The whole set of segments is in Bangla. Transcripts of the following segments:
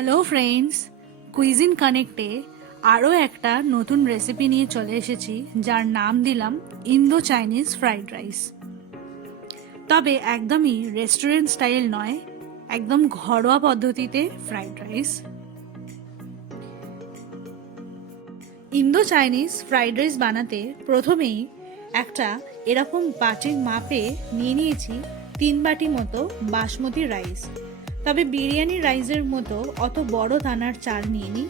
হ্যালো ফ্রেন্ডস, কুইজিন কানেক্টে আরও একটা নতুন রেসিপি নিয়ে চলে এসেছি, যার নাম দিলাম ইন্দো চাইনিজ ফ্রাইড রাইস। তবে একদমই রেস্টুরেন্ট স্টাইল নয়, একদম ঘরোয়া পদ্ধতিতে fried rice. Indo Chinese fried rice বানাতে প্রথমেই একটা এরকম বাটির মাপে নিয়ে নিয়েছি 3 বাটি মতো বাসমতি রাইস। তবে বিরিয়ানি রাইসের মতো অত বড় দানার চাল নিইনি।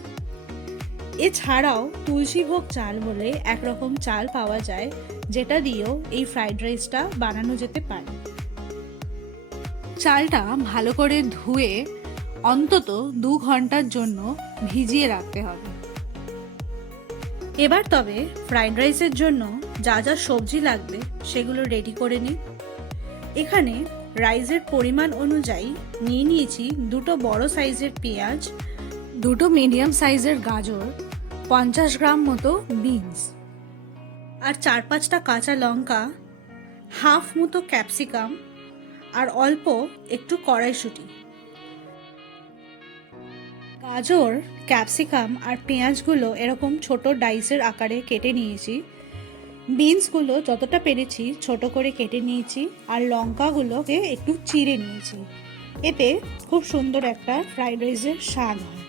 এছাড়াও তুলসীভোগ চাল বলে একরকম চাল পাওয়া যায়, যেটা দিয়েও এই ফ্রাইড রাইসটা বানানো যেতে পারে। চালটা ভালো করে ধুয়ে অন্তত 2 ঘন্টার জন্য ভিজিয়ে রাখতে হবে। এবার তবে ফ্রাইড রাইসের জন্য যা যা সবজি লাগবে সেগুলো রেডি করে নিই। এখানে রাইসের পরিমাণ অনুযায়ী নিয়ে নিয়েছি 2 বড় সাইজের পেঁয়াজ, 2 মিডিয়াম সাইজের গাজর, 50 গ্রাম মতো বিনস, আর 4-5টা কাঁচা লঙ্কা, হাফ মতো ক্যাপসিকাম, আর অল্প একটু কড়াইশুঁটি। গাজর, ক্যাপসিকাম আর পেঁয়াজগুলো এরকম ছোট ডাইসের আকারে কেটে নিয়েছি। বিনসগুলো যতটা পেরেছি ছোট করে কেটে নিয়েছি, আর লঙ্কাগুলোকে একটু চিড়ে নিয়েছি। এতে খুব সুন্দর একটা ফ্রাইড রাইসের স্বাদ হয়।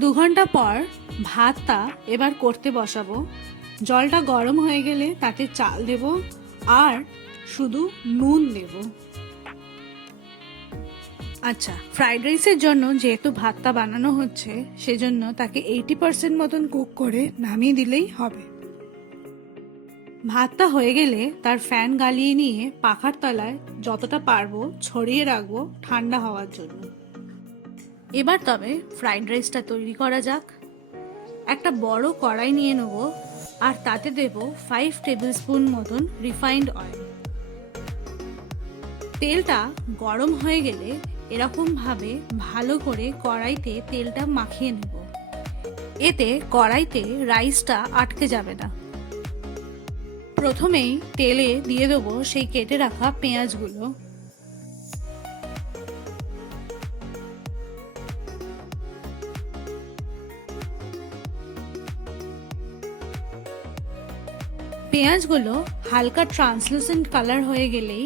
2 ঘন্টা পর ভাতটা এবার করতে বসাবো। জলটা গরম হয়ে গেলে তাতে চাল দেব আর শুধু নুন দেব। আচ্ছা, ফ্রাইড রাইসের জন্য যেহেতু ভাতটা বানানো হচ্ছে, সেজন্য তাকে 80% মতন কুক করে নামিয়ে দিলেই হবে। ভাতটা হয়ে গেলে তার ফ্যান গালিয়ে নিয়ে পাখার তলায় যতটা পারবো ছড়িয়ে রাখবো ঠান্ডা হওয়ার জন্য। এবার তবে ফ্রাইড রাইসটা তৈরি করা যাক। একটা বড় কড়াই নিয়ে নেব, আর তাতে দেব 5 টেবিল স্পুন মতন রিফাইন্ড অয়েল। তেলটা গরম হয়ে গেলে এরকমভাবে ভালো করে কড়াইতে তেলটা মাখিয়ে নেব। এতে কড়াইতে রাইসটা আটকে যাবে না। প্রথমেই তেলে দিয়ে দেবো সেই কেটে রাখা পেঁয়াজগুলো। পেঁয়াজগুলো হালকা ট্রান্সলুসেন্ট কালার হয়ে গেলেই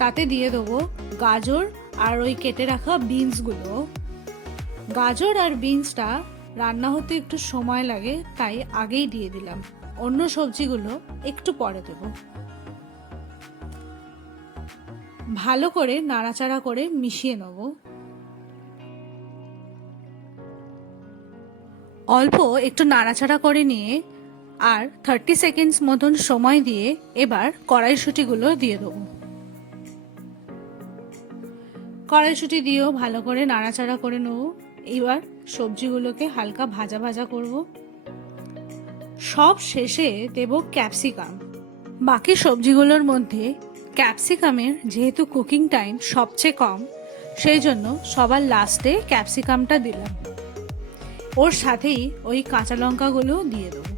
তাতে দিয়ে দেবো গাজর আর ওই কেটে রাখা বিনসগুলো। গাজর আর বিনসটা রান্না হতে একটু সময় লাগে, তাই আগেই দিয়ে দিলাম। অন্য সবজিগুলো একটু পরে দেব। ভালো করে নাড়াচাড়া করে মিশিয়ে নেব। অল্প একটু নাড়াচাড়া করে নিয়ে আর 30 সেকেন্ডস মতন সময় দিয়ে এবার কড়াইশুঁটিগুলো দিয়ে দেবো। কড়াইশুঁটি দিয়েও ভালো করে নাড়াচাড়া করে নেব। এবার সবজিগুলোকে হালকা ভাজা ভাজা করব। সব শেষে দেব ক্যাপসিকাম। বাকি সবজিগুলোর মধ্যে ক্যাপসিকামের যেহেতু কুকিং টাইম সবচেয়ে কম, সেই জন্য সবার লাস্টে ক্যাপসিকামটা দিলাম। ওর সাথেই ওই কাঁচা লঙ্কাগুলো দিয়ে দেবো।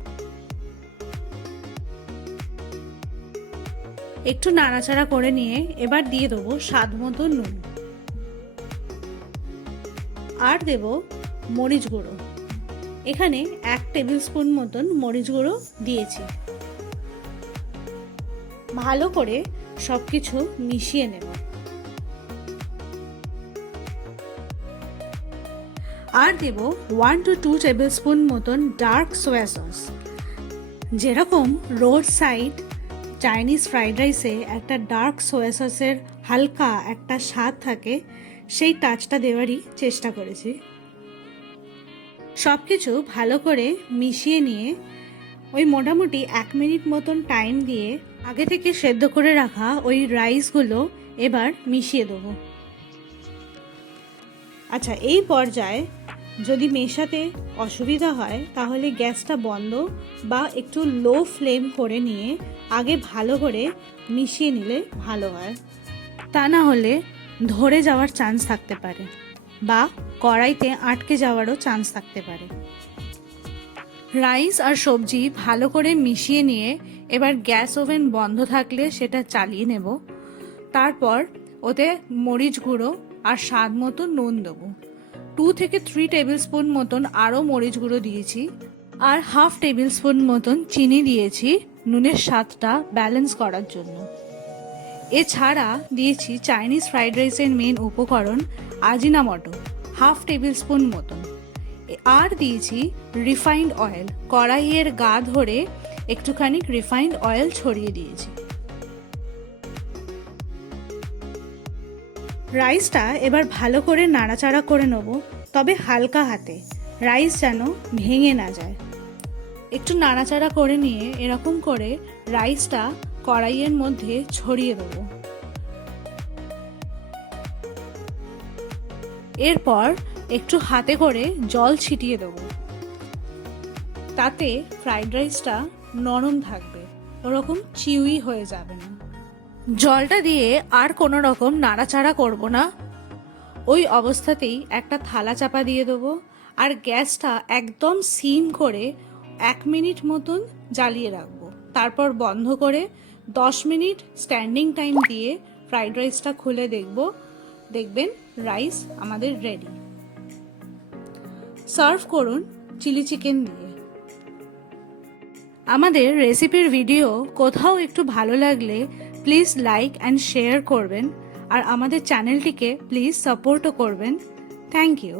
একটু নাড়াচাড়া করে নিয়ে এবার দিয়ে দেবো স্বাদ মতো নুন, আর দেব মরিচ গুঁড়ো। এখানে 1 টেবিল স্পুন মতন মরিচ গুঁড়ো দিয়েছি। ভালো করে সবকিছু মিশিয়ে নেব। আর দেব 1 to 2 টেবিল স্পুন মতন ডার্ক সোয়া সস। যেরকম রোড সাইড চাইনিজ ফ্রাইড রাইসে একটা ডার্ক সোয়া সসের হালকা একটা স্বাদ থাকে, সেই টাচটা দেওয়ারই চেষ্টা করেছি। সব কিছু ভালো করে মিশিয়ে নিয়ে ওই মোটামুটি 1 মিনিট মতন টাইম দিয়ে আগে থেকে সেদ্ধ করে রাখা ওই রাইসগুলো এবার মিশিয়ে দেবো। আচ্ছা, এই পর্যায়ে যদি মেশাতে অসুবিধা হয় তাহলে গ্যাসটা বন্ধ বা একটু লো ফ্লেম করে নিয়ে আগে ভালো করে মিশিয়ে নিলে ভালো হয়। তা না হলে ধরে যাওয়ার চান্স থাকতে পারে বা কড়াইতে আটকে যাওয়ারও চান্স থাকতে পারে। রাইস আর সবজি ভালো করে মিশিয়ে নিয়ে এবার গ্যাস ওভেন বন্ধ থাকলে সেটা চালিয়ে নেব। তারপর ওতে মরিচ গুঁড়ো আর স্বাদ মতো নুন দেবো। 2 থেকে 3 টেবিল স্পুন মতন আরও মরিচ গুঁড়ো দিয়েছি, আর হাফ টেবিল স্পুন মতন চিনি দিয়েছি নুনের স্বাদটা ব্যালেন্স করার জন্য। এছাড়া দিয়েছি চাইনিজ ফ্রাইড রাইসের মেন উপকরণ আজিনামটো, হাফ টেবিল স্পুন মতন। আর দিয়েছি রিফাইন্ড অয়েল, কড়াইয়ের গা ধরে একটুখানি রিফাইন্ড অয়েল ছড়িয়ে দিয়েছি। রাইসটা এবার ভালো করে নাড়াচাড়া করে নেব, তবে হালকা হাতে, রাইস যেন ভেঙে না যায়। একটু নাড়াচাড়া করে নিয়ে এরকম করে রাইসটা কড়াইয়ের মধ্যে ছড়িয়ে দেবো। এরপর একটু হাতে করে জল ছিটিয়ে দেবো, তাতে ফ্রাইড রাইসটা নরম থাকবে, ওরকম চিউই হয়ে যাবে না। জলটা দিয়ে আর কোনো রকম নাড়াচাড়া করব না, ওই অবস্থাতেই একটা থালা চাপা দিয়ে দেবো, আর গ্যাসটা একদম সিম করে 1 মিনিট মতন জ্বালিয়ে রাখবো। তারপর বন্ধ করে 10 মিনিট স্ট্যান্ডিং টাইম দিয়ে ফ্রাইড রাইসটা খুলে দেখবেন রাইস আমাদের রেডি। সার্ভ করুন চিলি চিকেন দিয়ে। আমাদের রেসিপির ভিডিও কোথাও একটু ভালো লাগলে প্লিজ লাইক অ্যান্ড শেয়ার করবেন, আর আমাদের চ্যানেলটিকে প্লিজ সাপোর্টও করবেন। Thank you.